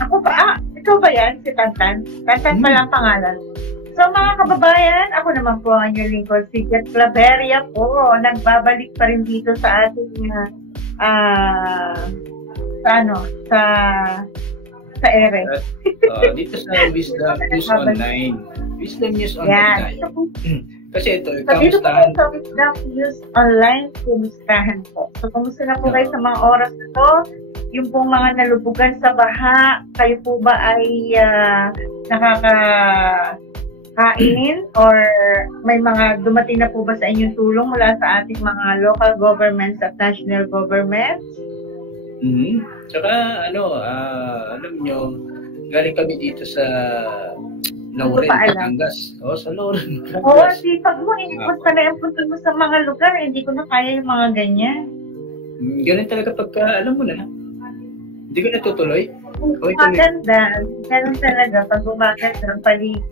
Ako ba? Ikaw ba yan? Si Tantan? Tantan pala ang pangalan. So mga kababayan, ako naman po ang inyong lingkod, si Jet Claveria po. Nagbabalik pa rin dito sa ating sa ere. Dito sa Wisdom News Online. Wisdom News Online tayo. Kasi ito, dito po sa Wisdom News Online, kumustahan po. So kumusta na po kayo sa mga oras na to? Yung pong mga nalubugan sa baha, kayo po ba ay nakakain or may mga dumating na po ba sa inyong tulong mula sa ating mga local governments at national governments? Tsaka alam nyo, galing kami dito sa Laurel, Batangas. Sa Laurel, Batangas. Di pag mo, inipot ka na yung punta mo sa mga lugar, hindi ko na kaya yung mga ganyan. Ganun talaga pagka, alam mo na, hindi ko natutuloy. Maganda. Ganun talaga, pag umagat ng paligid.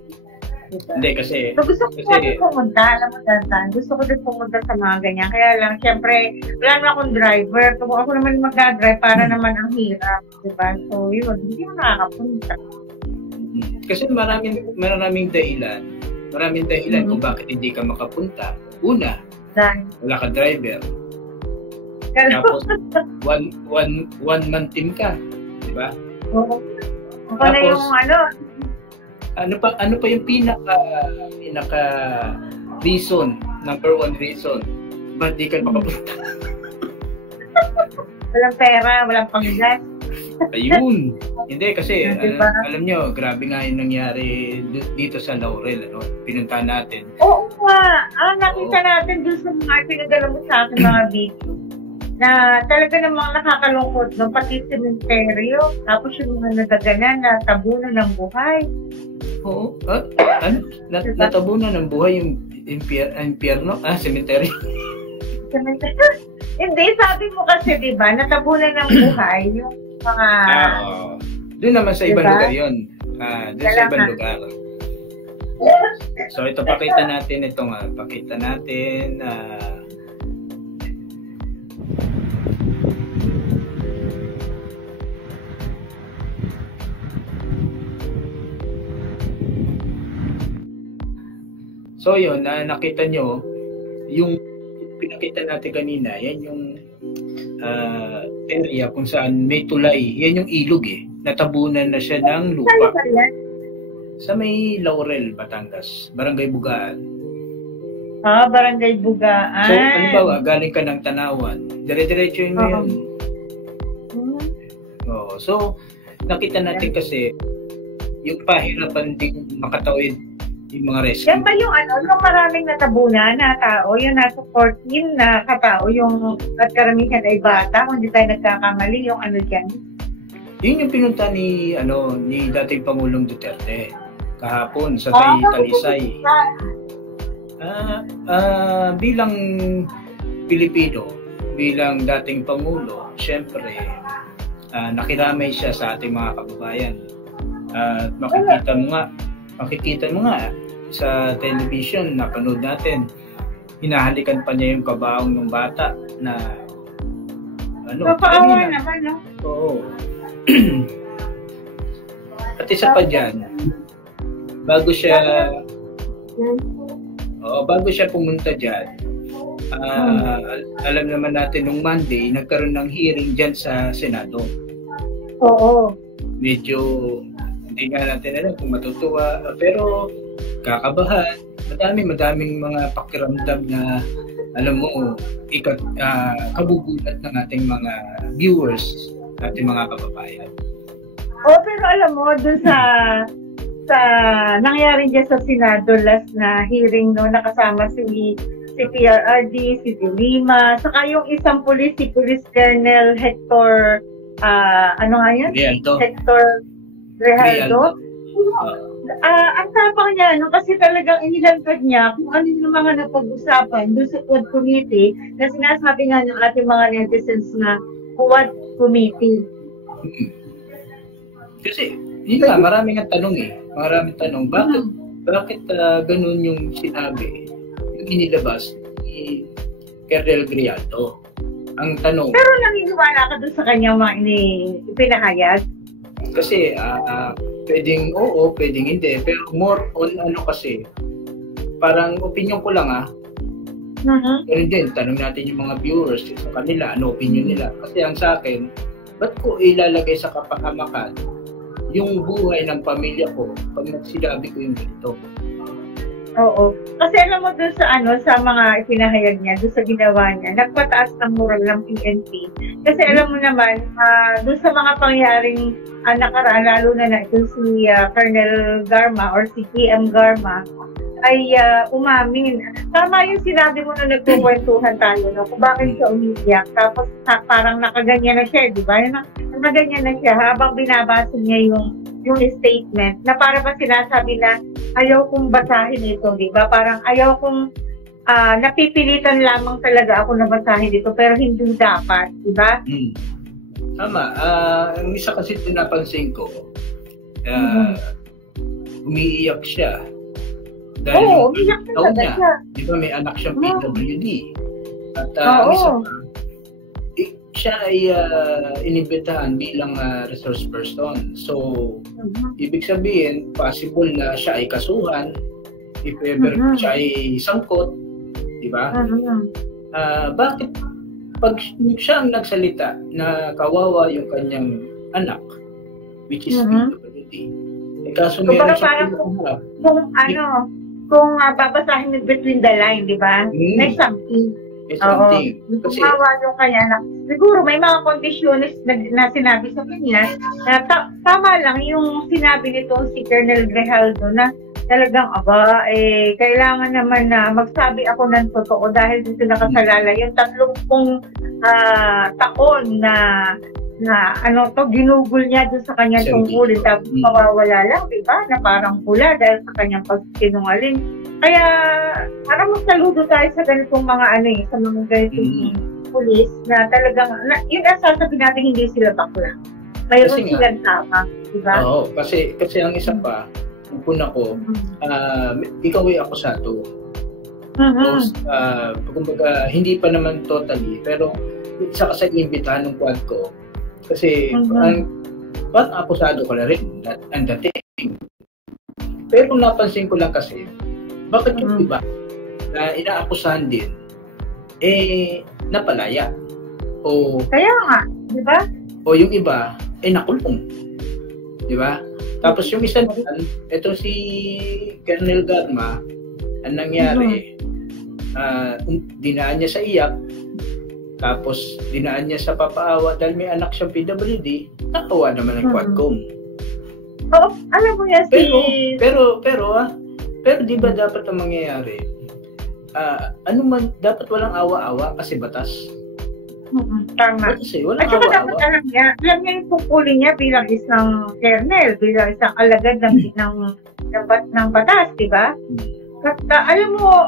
Diba? Hindi, kasi... So, gusto ko din pumunta, alam mo, Tantan. Gusto ko din pumunta sa mga ganyan. Kaya lang, syempre, wala naman akong driver. Kung ako naman mag-drive, para naman ang hirap. Diba? So, yun, hindi mo nakakapunta. Kasi maraming dahilan. Maraming dahilan kung bakit hindi ka makapunta. Una, wala ka driver. Tapos, one man team ka. Diba? Oo. Tapos, na yung ano pa yung pinaka reason, number one reason, ba't di ka makapunta? Walang pera, walang panggas. Ayun. Hindi, kasi alam nyo, grabe nga yung nangyari dito sa Laurel, pinuntahan natin. Oo nga. Nakita natin doon sa mga pinadala mo sa akin mga video na talaga namang nakakalungkot, no? Pati sementeryo, tapos yung mga nagaganan na tabunan ng buhay. Oo. Natabunan ng buhay yung impyerno? Sementeryo. Hindi, sabi mo kasi, di ba, natabunan ng buhay yung mga... Doon naman sa ibang lugar yun. Doon sa ibang lugar. So, ito, pakita natin ito nga. Pakita natin... So yun, nakita nyo, yung pinakita natin kanina, yan yung area kung saan may tulay. Yan yung ilog natabunan na siya ng lupa. Sa may Laurel, Batangas, Barangay Bugaan. Barangay Bugaan. So, halimbawa, galing ka ng Tanawan, dire-diretso yun ngayon. So, nakita natin kasi yung pahirapan din makatawid yung mga rescue. Yan ba yung yung maraming natabunan na tao, yung nasa 14 na katao, yung at karamihan ay bata, kung hindi tayo nagkakamali, yung dyan? Yun yung pinunta ni dating Pangulong Duterte kahapon sa Talisay. Bilang Pilipino, bilang dating Pangulo, syempre, nakiramay siya sa ating mga kababayan. At makikita mo nga sa television, napanood natin, hinahalikan pa niya yung kabaong ng bata na Napaawa naman, no? Oo. At isa pa dyan, bago siya pumunta dyan, alam naman natin nung Monday, nagkaroon ng hearing dyan sa Senado. Oo. Medyo hindi nga natin alam kung matutuwa, pero kakabahan, madaming mga pakiramdam na alam mo, kabubulat ng ating mga viewers, ating mga kababayan. Pero alam mo, dun sa nangyari dyan sa Senado last na hearing, nakasama si PRRD, si Lima, saka yung isang si Police Colonel Hector, Hector Rejaldo. Ang tapang niya, kasi talagang inilantad niya kung ano yung mga napag-usapan doon sa Quad Committee na sinasabi nga ng ating mga netizens na Quad Committee. Kasi, yun nga, maraming tanong Maraming tanong. Bakit ganun yung sinabi, yung inilabas ni Colonel Grijaldo? Ang tanong. Pero naniniwala ka doon sa kanyang mga ipinahayag? Kasi pwedeng oo, pwedeng hindi. Pero more on ano kasi, parang opinion ko lang Ganun din, tanong natin yung mga viewers sa kanila, ano opinion nila. Kasi ang sa akin, ba't ko ilalagay sa kapahamakan yung buhay ng pamilya ko pag nagsinabi ko yung ganito? Oo. Kasi alam mo dun sa sa mga ipinahayag niya, dun sa ginawa niya, nagpataas ng moral ng PNP. Kasi alam mo naman, dun sa mga pangyaring nakaraan, lalo na ito si Colonel Garma or si PM Garma, ay umamin. Tama yung sinabi mo na nagkukwentuhan tayo, no? Kung bakit siya umiiyak. Tapos parang nakaganyan na siya, di ba? Nakaganyan na siya habang binabasa niya yung statement na para ba sinasabi na ayaw kong basahin ito, di ba? Parang ayaw kong napipilitan lamang talaga ako na basahin ito pero hindi dapat, di ba? Tama. Ang isa kasi napansin ko, umiiyak siya. Dahil umiiyak talaga siya. Di ba may anak siyang PWD? At ang isa pa, siya ay inimbitahan bilang resource person. So, ibig sabihin, possible na siya ay kasuhan, if ever siya ay sangkot, di ba? Bakit pag siya ang nagsalita na kawawa yung kanyang anak, which is PWD, kaso meron siya kung babasahin between the line, di ba? May something. Kasi kumawa yung kanya na siguro may mga kondisyones na sinabi sa kanya na tama lang yung sinabi nito si Colonel Grijaldo na talagang kailangan naman na magsabi ako ng totoo dahil dito nakasalala yung 30 taon na ginugol niya doon sa kanyang tungkulin tapos mawawala lang, diba? Na parang pula dahil sa kanyang pagsinungaling. Kaya, parang magsaludo tayo sa ganitong mga sa mga ganitong pulis na talagang, yun ang sasabihin natin hindi sila bakla. Mayroon silang tama, diba? Oo, kasi ang isa pa, ang puna ko, ikaw ay akusado. Kumbaga, hindi pa naman totally, pero isa ka sa imbitahan ng quad ko. Kasi, parang akusado ko na rin ang dating. Pero napansin ko lang kasi, bakit yung iba na inaakusahan din, napalaya? O, kaya nga, di ba? O yung iba, nakulong. Di ba? Tapos yung isa naman, ito si Colonel Garma, ang nangyari, dinaan niya sa iyak, tapos dinaan niya sa papaawa dahil may anak siyang PWD, nakawa naman ng Quadcom. Oo, alam mo yan Pero di ba dapat ang mangyayari? Dapat walang awa-awa kasi batas. Tama. Kasi walang at saka awa-awa. dapat alam niya yung tungkulin niya bilang isang colonel, bilang isang alagad ng batas, di ba? At alam mo,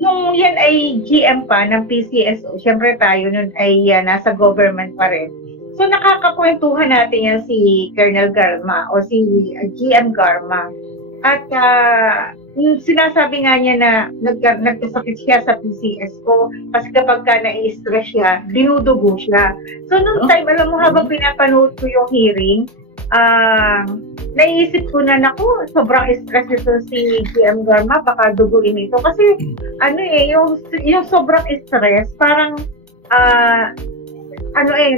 nung yan ay GM pa ng PCSO, syempre tayo nun ay nasa government pa rin. So nakakakwentuhan natin yan si Colonel Garma o si GM Garma. At yung sinasabi nga niya na nagkasakit siya sa PCSO kasi kapag na-i-stress siya, dinudugo siya. So nung time, alam mo, habang pinapanood ko yung hearing, naisip ko na, sobrang stress ito si GM Garma, baka duguin ito. Kasi, yung sobrang stress, parang,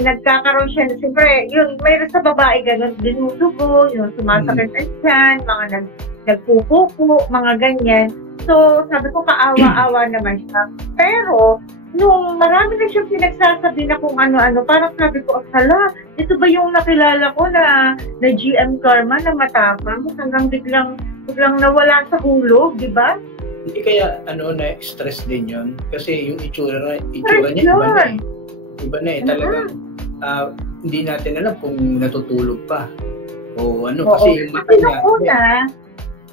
nagkakaroon siya, siyempre, mayroon sa babae ganun, dinudugo, yung sumasakit na siyan, mga nagpupupo, mga ganyan. So, sabi ko, kaawa-awa naman siya. Pero, nung marami na siyang pinagsasabi na kung ano-ano, parang sabi ko, ito ba yung nakilala ko na GM Garma na matapang? Hanggang biglang nawala sa hulog, di ba? Hindi kaya, na-stress din yun? Kasi yung itsura niya, iba na eh. Iba na eh, talagang hindi natin alam kung natutulog pa. O kasi yung mata niya.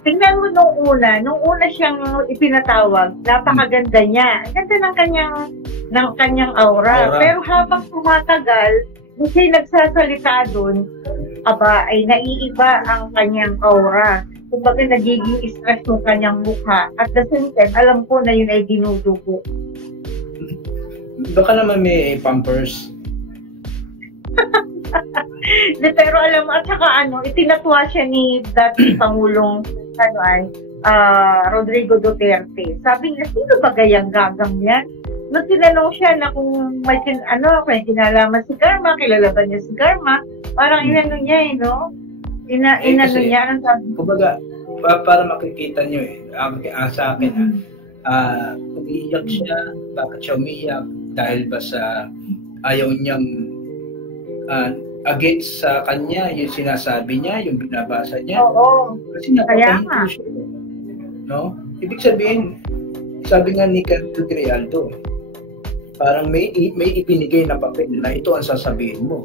Tingnan mo nung una siyang ipinatawag, napakaganda niya. Ang ganda ng kanyang aura. Pero habang tumatagal, kung siya'y nagsasalita doon, ay naiiba ang kanyang aura. Kumbaga nagiging stress yung kanyang mukha. At the same time, alam ko na yun ay dinudugo. Baka naman may pampers. Pero alam mo, at saka itinatwa siya ni dating Pangulong Rodrigo Duterte. Sabi niya, sino ba gayang gagang yan? Nung tinanong siya na kung may kinalaman si Garma, kilala ba niya si Garma, parang inano niya no? Inano niya, anong sabi? Kumbaga, para makikita niyo sa akin, umiiyak siya, bakit siya umiiyak? Dahil ba sa ayaw niyang against sa kanya, yung sinasabi niya, yung binabasa niya. Oo. Kasi napakahinto siya. No? Ibig sabihin, sabi nga ni Carlos Grialdo, parang may ibinigay na papel na ito ang sasabihin mo.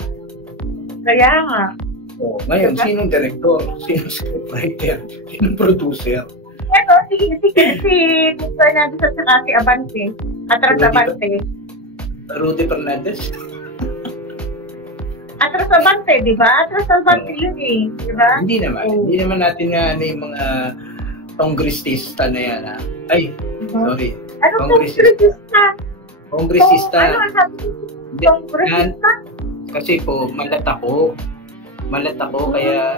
Kaya nga. So, ngayon, sinong director? Sinong scriptwriter? Sinong producer? Si Fernandez at saka si Abante. Atras Abante. Rudy Fernandez? Atras Abante, di ba? Atras Abante yun di ba? Hindi naman. Hindi naman natin yung mga kongresista na yan. Ay, sorry. Ano kongresista? Kongresista. Kongresista? Kasi po, malat ako. Kaya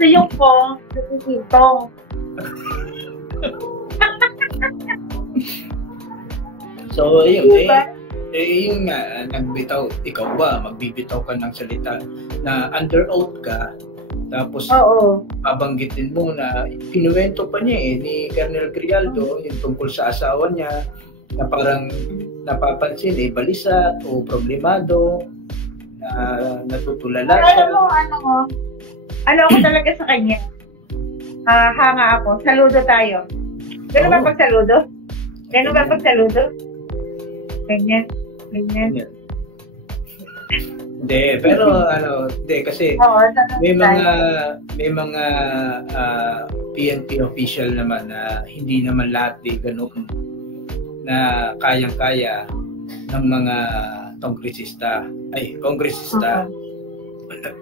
so yung pong, itong. So, ayun, yung nga, nagbitaw, ikaw ba, magbibitaw ka ng salita na under oath ka, tapos babanggitin mo na pinuwento pa niya ni Colonel Grialdo yung tungkol sa asawa niya na parang napapansin balisa o problemado, natutulala. Ano ako talaga sa kanya? Hanga ako. Saludo tayo. Gano'n ba pag saludo? Ganyan. Hindi, pero kasi may mga PNP official naman na hindi naman lahat ganoon na kayang-kaya ng mga kongresista.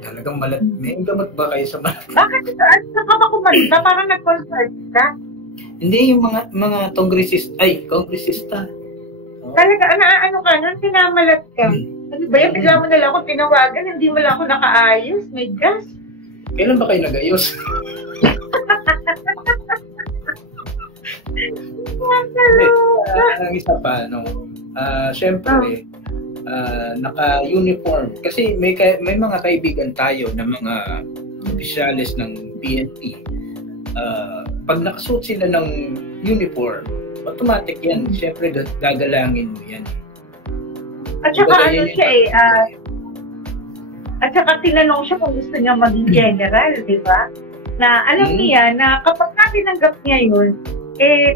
Talagang malat. May gamot ba kayo sa malat? Bakit? Saan ka ba kumalita? Parang nag-consult ka? Hindi, yung mga kongresista. Talaga, ano ka nun? Pinamalat ka. Ano ba yan? Bigla mo nila ako tinawagan, hindi mo lang ako nakaayos. May gas. Kailan ba kayo nag-ayos? Ang isa pa, syempre, naka-uniform. Kasi may mga kaibigan tayo na mga opisyalis ng PNP. Pag nakasuot sila ng uniform, automatic yan. Siyempre, gagalangin mo yan. At saka at saka tinanong siya kung gusto niya maging general, di ba? Na alam niya na kapag natinanggap niya yun,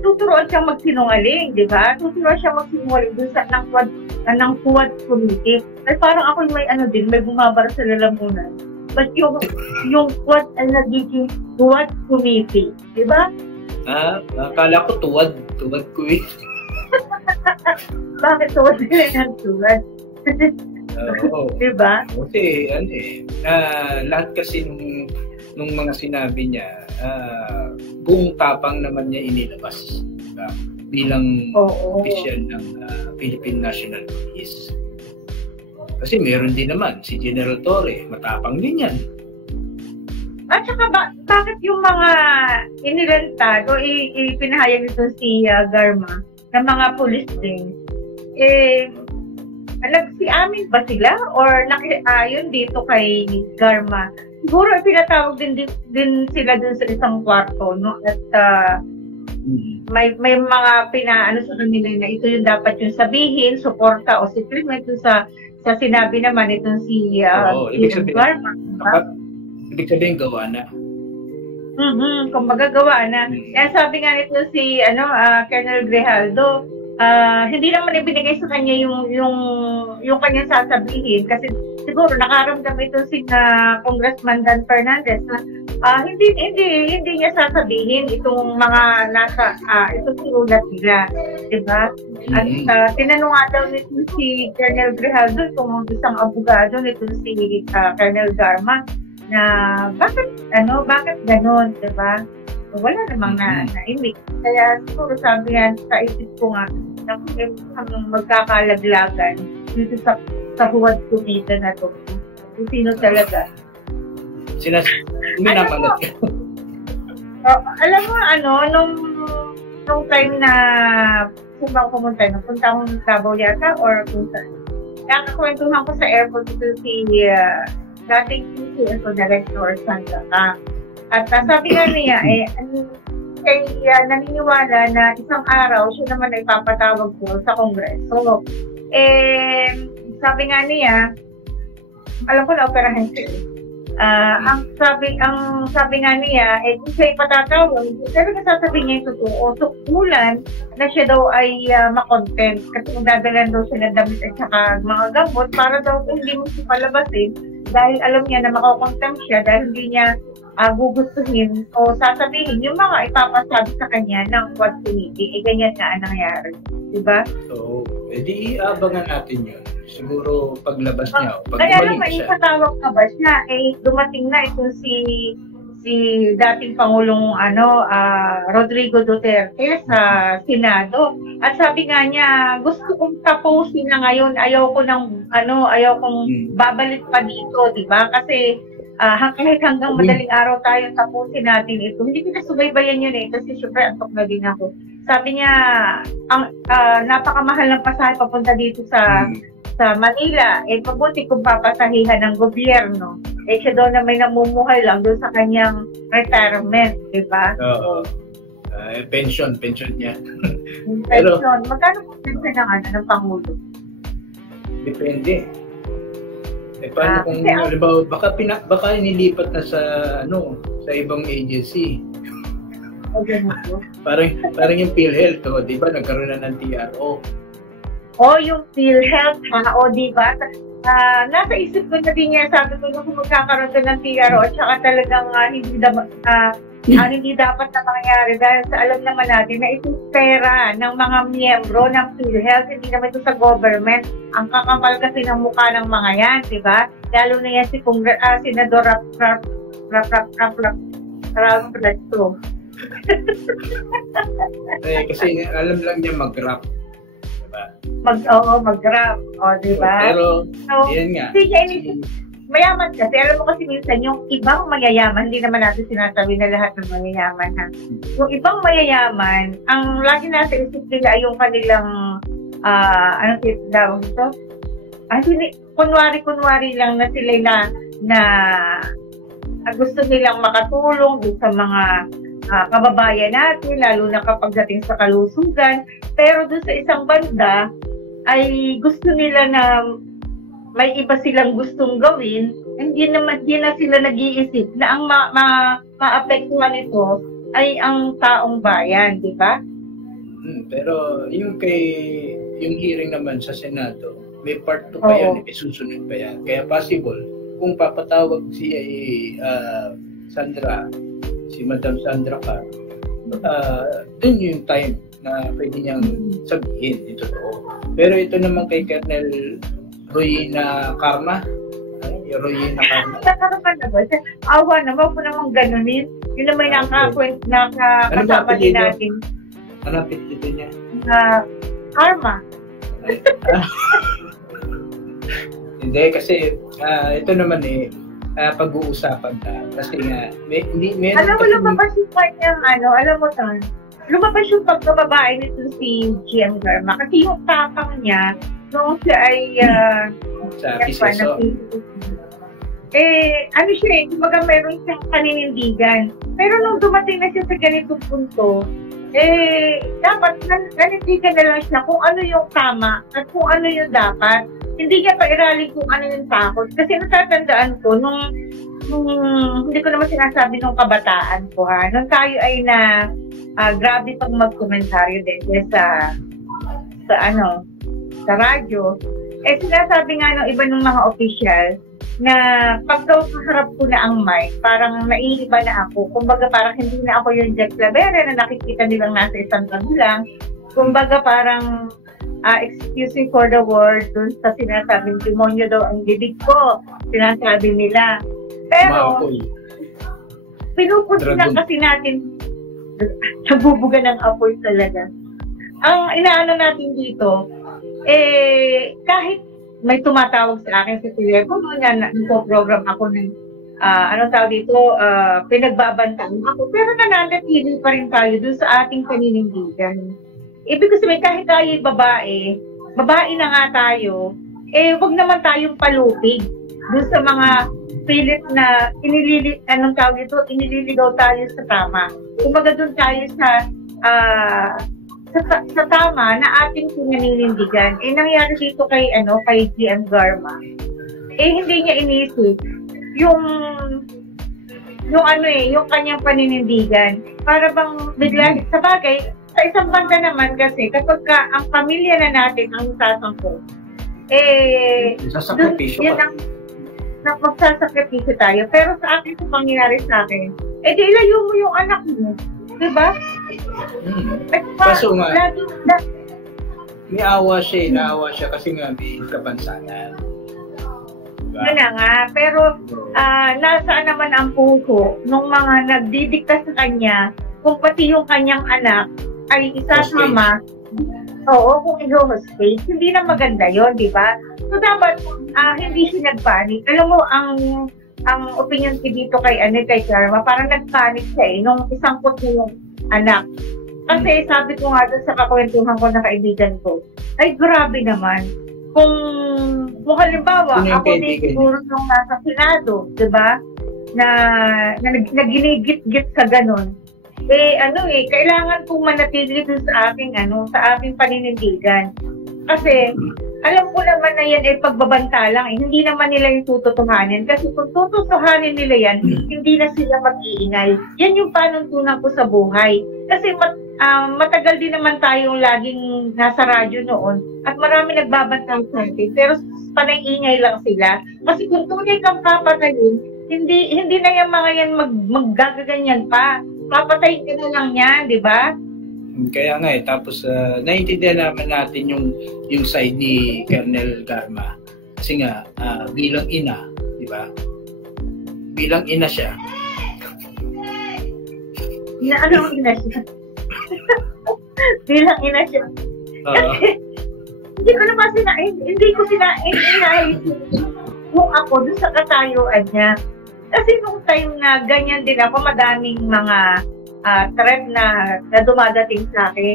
tuturuan siya magsinungaling, di ba? Tuturuan siya magsinungaling dun sa ng Quad Committee. At parang ako may may bumabar sa lalamunan. But yung Quad ay nagiging Quad Committee, di ba? Akala ko tuwad ko eh. Bakit tuwad nila ng tuwad? Diba? Kasi lahat kasi nung mga sinabi niya, buong tapang naman niya inilabas bilang official ng Philippine National Police. Kasi meron din naman si General Torre, matapang din yan. At saka bakit yung mga inilantad o ipinahayag nito si Garma ng mga police din, nagsiamin ba sila or nakiayon dito kay Garma? Siguro pinatawag din sila dun sa isang kwarto, no? At may mga pinaano sa kanila na ito yung dapat yung sabihin, suporta o supplement dun sa sinabi naman itong si Garma. Ibig sabihin, gawa na. Kung magagawa na. Kaya sabi nga nito si Colonel Grijaldo, hindi naman ibinigay sa kanya yung kanyang sasabihin kasi siguro nakaramdam ito si Congressman Dan Fernandez na hindi niya sasabihin itong mga itong sinulat nila, diba? At tinanong nga daw nito si Colonel Grijaldo, itong isang abogado nito si Colonel Garma, na bakit ganon, diba? Wala namang naimik. Kaya siguro sabi yan sa isip ko nga na magkakalaglagan dito sa huwad kumita na to. kung sino talaga. Minamanat ka. Alam mo, nung time na pumunta, napunta akong Davao yata or kung saan. Nakakwentuhan ko sa airport ito si dating CCSO Director Sandra Ka. At sabi nga niya, naniniwala na isang araw siya naman ay papatawag ko sa Kongreso. Sabi nga niya, alam ko na operahan siya. Ang sabi nga niya, kung siya ipatatawag, talaga sasabihin niya yung totoo. So, kulan na siya daw ay makontent kasi kung dadalan daw siya ng damit at saka mga gamot para daw hindi mo siya palabasin dahil alam niya na makakontempt siya dahil hindi niya gugustuhin o sasabihin yung mga ipapasabi sa kanya ng Quad Committee. Ganyan nga ang nangyari. Diba? So, edi abangan natin yun. Siguro paglabas niya. Kaya naman, yung katawag na ba siya, dumating na itong si dating Pangulong Rodrigo Duterte sa Senado. At sabi nga niya, gusto kong tapusin na ngayon, ayaw kong babalik pa dito, di ba? Kasi hanggang madaling araw tayo tapusin natin ito. Hindi kita subaybayan yun kasi syempre antok na din ako. Sabi niya, napakamahal ng pasahe papunta dito sa Manila, mabuti kung papasahihan ng gobyerno. Siya doon na may namumuhay lang doon sa kanyang retirement, di ba? Oo. Pension niya. Pension. Magkano po pension ng Pangulo? Depende. Paano kung halimbawa, baka inilipat na sa ibang agency. Parang yung PhilHealth, di ba? Nagkaroon na ng TRO. Yung PhilHealth, di ba? Nasa isip ko na din niya, sabi ko kung magkakaroon ka ng TRO at saka talagang hindi dapat na mangyari dahil sa alam naman natin na ito pera ng mga miyembro ng PhilHealth, hindi naman ito sa government. Ang kakapal kasi ng mukha ng mga yan, di ba? Lalo na yan si Senador Ralph Redstone. Kasi alam lang niya mag-rap. Mag-rap. Diba? Pero, yan nga. Mayaman kasi. Alam mo kasi minsan, yung ibang mayayaman, hindi naman natin sinasabi na lahat ng mayayaman. Yung ibang mayayaman, ang lagi nasa isip nila ay yung kanilang, anong tawag ito? Kunwari lang na sila na gusto nilang makatulong dun sa mga kababayan natin, lalo na kapag dating sa kalusugan. Pero doon sa isang banda, ay gusto nila na may iba silang gustong gawin, hindi na sila nag-iisip na ang maapektuhan nito ay ang taong bayan, di ba? Pero yung hearing naman sa Senado, may part 2 pa yan, may susunod pa yan. Kaya possible, kung papatawag si Madam Sandra Ka, dun yung time na pwede niyang sabihin ito totoo. Pero ito naman kay Colonel Royina Karma. Awa naman po namang ganunin. Yun naman nakakasama din natin. Ano dito niya? Karma. Hindi, kasi ito naman pag-uusapan na. Kasi nga, alam mo, lumabas yung kanyang, alam mo tan, lumabas yung pagkababae nito si GM Garma. Kasi yung tapang niya, noong siya ay, sa PCSO. Kumbaga meron siyang kaninindigan. Pero nung dumating na siya sa ganitong punto, dapat nanindigan na lang siya kung ano yung tama at kung ano yung dapat. Hindi niya pa irali kung ano yung takot. Kasi natatandaan ko, nung hindi ko naman sinasabi nung kabataan ko, nung tayo ay grabe pag mag-komentaryo din sa radyo, sinasabi nga ng iba ng mga official na pag daw kaharap ko na ang mic, parang naiiba na ako. Kumbaga parang hindi na ako yung Jack Lavera na nakikita nilang nasa isang tagulang. Kumbaga parang excuse me for the word, dun sa sinasabing demonyo daw ang bibig ko, sinasabi nila. Pero, pinupunti na kasi natin, nabubuga ng apoy talaga. Ang inaano natin dito, kahit may tumatawag sa akin sa telepono na nagpo-program ako ng pinagbabantaan ako. Pero nananatili pa rin tayo dun sa ating paninindigan. Ibig sabihin, kahit tayo babae na nga tayo, wag naman tayong palupig dun sa mga pilit na inililigaw tayo sa tama. Kumaga dun tayo sa tama na ating pinaninindigan. Nangyari dito kay GM Garma. Hindi niya inisip yung kanyang paninindigan. Para bang bigla, sa bagay, sa isang banda naman kasi, kapag ang pamilya na natin ang sasangko, sasakripisyo ka. Magsasakripisyo tayo. Pero sa akin, sa pangyayari sa akin, di ilayo mo yung anak mo. Diba? Kaso nga, may awa siya kasi nga may kapansanan. Diba? Yun na nga, pero nasaan naman ang puso nung mga nagdidikta sa kanya kung pati yung kanyang anak ay isasama. Oo, kung i-hostage, hindi na maganda yon, di ba? So dapat hindi siya nagpanik. Alam mo, ang opinion ko dito kay Karma, parang nagpanik siya nung isangkot niya yung anak. Kasi sabi ko nga doon sa kakwentuhan ko na kaibigan ko, ay grabe naman. Kung halimbawa, ako din siguro nung nasa Senado, di ba? Na ginigit-git sa ganun. Kailangan kong manatili dun sa aking paninindigan. Kasi, alam ko naman na yan pagbabanta lang. Hindi naman nila yung tututuhanin. Kasi kung tututuhanin nila yan, hindi na sila mag-iingay. Yan yung panuntunan ko sa buhay. Kasi matagal din naman tayong laging nasa radyo noon at marami nagbabanta sa atin. Pero panay-ingay lang sila. Kasi kung tunay kang papatayin, hindi na yung mga yan maggagaganyan pa. Papatayin ka na lang yan, di ba? Kaya nga tapos naiintindihan naman natin yung side ni Colonel Garma. Kasi nga, bilang ina, di ba? Bilang ina siya. Anong ina siya? Bilang ina siya. Kasi, hindi ko sinain kung ako doon sa katayuan niya. Kasi nung time na ganyan din ako, madaming mga threat na dumadating sa akin.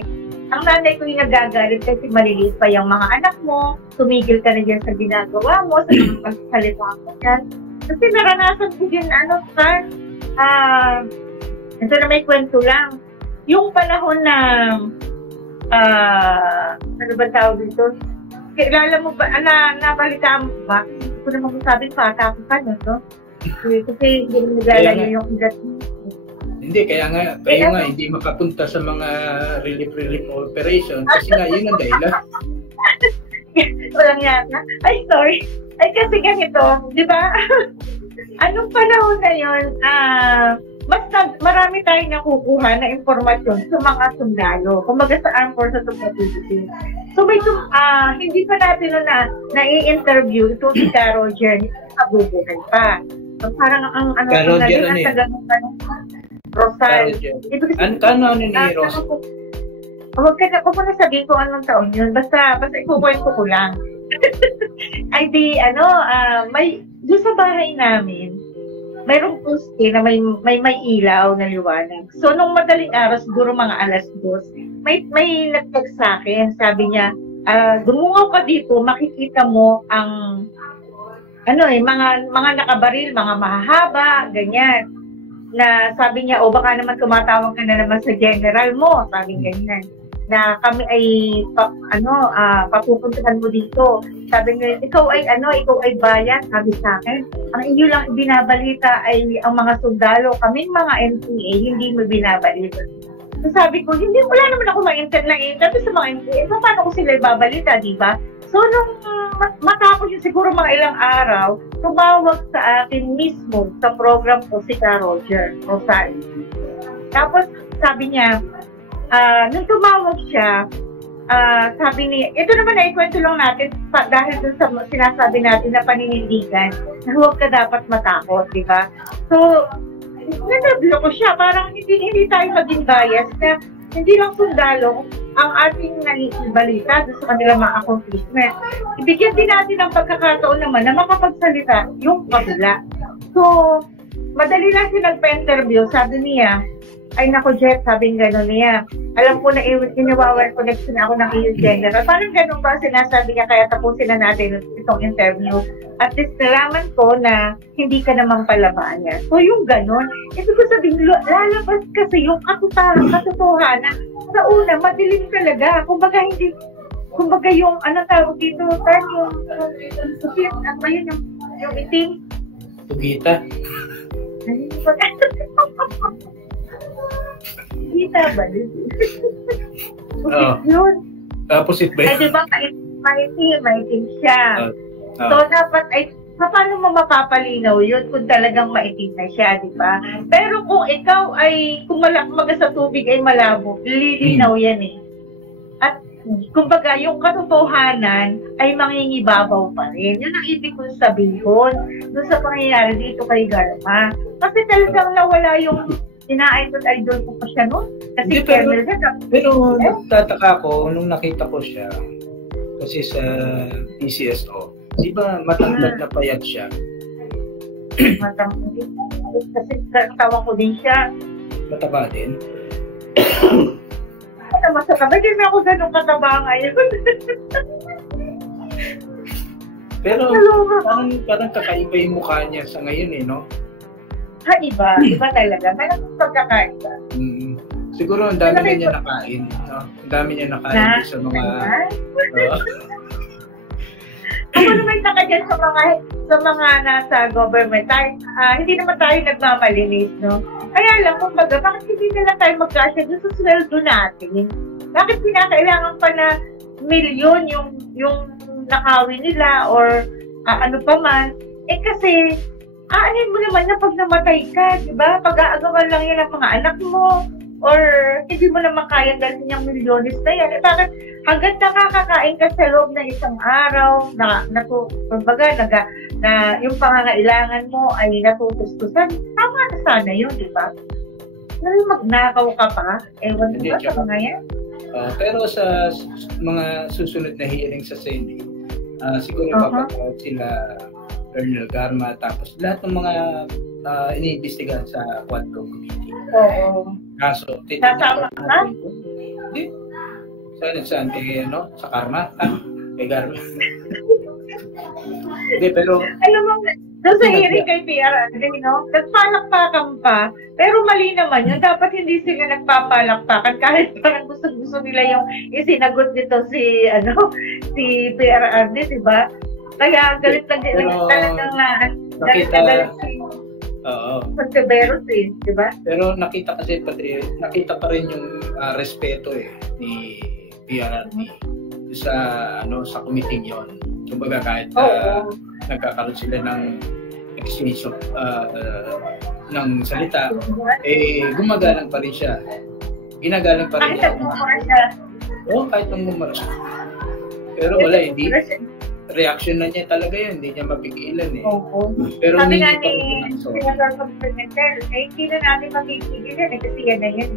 Ang nanay ko yung nagagalit kasi maliliit pa yung mga anak mo, tumigil ka na dyan sa ginagawa mo, sa mga pagsalita mo yan. Kasi naranasan ko din, ito na may kwento lang. Yung panahon na, ano ba tawag dito? Kilala mo ba, nabalita mo ba? Hindi ko naman masabing pata ko ka, no? Kasi hindi mo naglalayo yung igat mo. Hindi, kaya nga hindi makapunta sa mga relief operation kasi nga yun ang dahilan. Walang yata. Ay, sorry. Ay, kasi ganito, di ba? Anong panahon na yun, basta marami tayong nakukuha na informasyon sa mga sundalo, kumbaga sa Armed Forces of the Philippines. So, hindi pa natin na-i-interview ito si Roger, nabubuhay pa. So, parang ang Rosal. Ano ni Rosal? Huwag mo na sabihin kung anong taon yun. Basta ikukwento ko lang. Ay doon sa bahay namin, mayroong poste na may ilaw na liwanag. So, nung madaling araw, siguro mga 2:00, may nag-text sa akin. Sabi niya, dumungaw ka dito, makikita mo ang mga nakabaril, mga mahahaba, ganyan. Na sabi niya, baka naman tumatawag ka na naman sa general mo, sabi ganyan. Na kami ay papupuntahan mo dito. Sabi niya, ikaw ay bayan, sabi sa akin. Ang inyo lang binabalita ay ang mga sundalo, kaming mga NPA, hindi mo binabalita. So sabi ko, wala naman ako ma-interview sa mga NPA. Paano ko sila ibabalita, di ba? So nung matapos yung siguro mga ilang araw, tumawag sa akin mismo sa program ko si Roger Rosal. Tapos sabi niya, nung tumawag siya, sabi niya, ito naman naikwento lang natin dahil dun sa sinasabi natin na paninindigan na huwag ka dapat matakot, di ba? So, nanablok ko siya, parang hindi tayo maging bias na hindi lang sundalo, ang ating naiibalita sa kanila mga accomplishment. Ibigyan din natin ng pagkakataon naman na makapagsalita yung kabila. So, madali lang siya nagpa-interview. Sabi niya, ay nako Jeff, sabi gano'n niya. Alam ko na iniwawan connection ako ng EU General. Parang gano'n ba sinasabi niya, kaya tapusin na natin itong interview. At least nalaman ko na hindi ka naman palamaan niya. So yung gano'n, ito ko sabihin, lalabas kasi yung katotohanan. Sa una, madilim talaga. Kumbaga hindi, kumbaga yung, ano tawag dito, yung itim. Tugita. Kita ba? Oo. Yun. Pusit ba yun? Ay, diba, maitim siya. So, dapat ay, paano mo mapapalinaw yun kung talagang maitim na siya, di ba? Pero kung ikaw ay, kung malakmaga sa tubig ay malabo, lilinaw yan eh. At, kumbaga, yung katotohanan ay mangingibabaw pa rin. Yun ang ibig kong sabihin doon sa pangyayari dito kay Garma. Kasi talagang nawala yung ina-idol ko pa siya noon. Kasi Kernel siya. Pero nagtataka ko nung nakita ko siya kasi sa PCSO. Di ba matangkad na payat siya? Matangkad. Kasi katawan ko din siya. Mataba din? Masakaba din ako ganun kataba ngayon. Pero parang kakaiba yung mukha niya sa ngayon eh, no? Ha, iba. Iba talaga. Malaking pagkakaiba. Siguro ang dami na niya nakain. No? Ang dami niya nakain sa mga... Ako naman taka dyan sa mga nasa government. Hindi naman tayo nagmamalinis, no? Kaya lang, kumbaga, bakit hindi na lang tayo magkasya doon sa sweldo natin? Bakit pinakailangan pa na milyon yung nakawin nila or ano pa man? Eh kasi, aanin mo naman na pag namatay ka, di ba? Pag-aagawan lang yan ang mga anak mo or hindi mo naman kaya dahil niyang milyones na yan. Eh bakit hanggang nakakakain ka sa loob ng isang araw na yung pangangailangan mo ay natutustusan, tama na sana yun, di ba? Magnakaw ka pa, ewan mo ba sa mga yan? Pero sa mga susunod na hearing sa Senate, siguro papatawag sila Colonel Garma, tapos lahat ng mga iniimbestigahan sa Quadcom Committee. Oo. Kaso, sasama ka? Hindi. Saan? Sa Karma? Kay Garma. Hindi, pero... Alam mo, doon sa hearing kay PRRD, no? Nagpalakpakan pa, pero mali naman yun. Dapat hindi sila nagpapalakpakan kahit parang gusto nila yung isinagot nito si PRRD, di ba? Kaya galit lang din talagang galit Pagkaberos eh, di ba? Pero nakita pa rin yung respeto ni PRRD sa committee yon. Kumbaga kahit nagkakaroon sila ng exchange of ng salita, gumagalang pa rin siya. Ginagalang pa rin siya. Kahit nung gumara siya. Pero wala, hindi. Reaction na niya talaga yun, hindi niya mapigilan eh. Pero sabi nga ni Senator Pagpagmentel, hindi na natin mapigilan kasi yan na yan.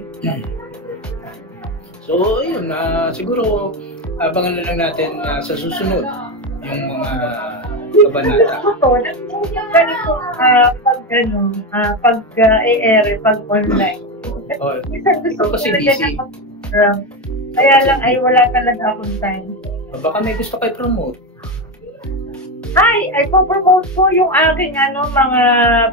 So, yun, siguro abangan na lang natin sa susunod yung mga kabanata. Pag online. Gusto kasi busy. Kaya lang ay wala talaga akong time. Baka may gusto kayo promote. Ay po-promote ko yung aking mga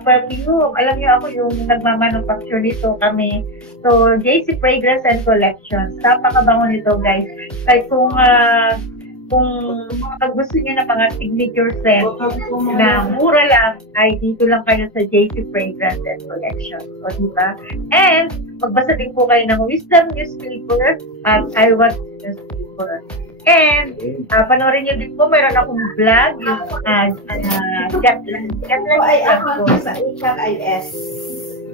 perfume. Alam niyo ako yung nagmamanufacture nito kami. So, JC Fragrance and Collections. Napakabango nito, guys. Kahit kung gusto niyo na mga signature scent na mura lang, ay dito lang kayo sa JC Fragrance and Collections. O, diba? And, magbasa din po kayo ng Wisdom Newspaper at I Want Newspaper. And, panoorin niyo din po, mayroon akong vlog, yung Jetlag ay ako sa HRIS.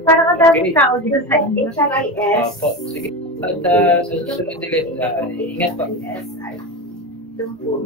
Parang ang daming tao dito sa HRIS. Sige. At sa susunod ulit, ingat po. Doon po,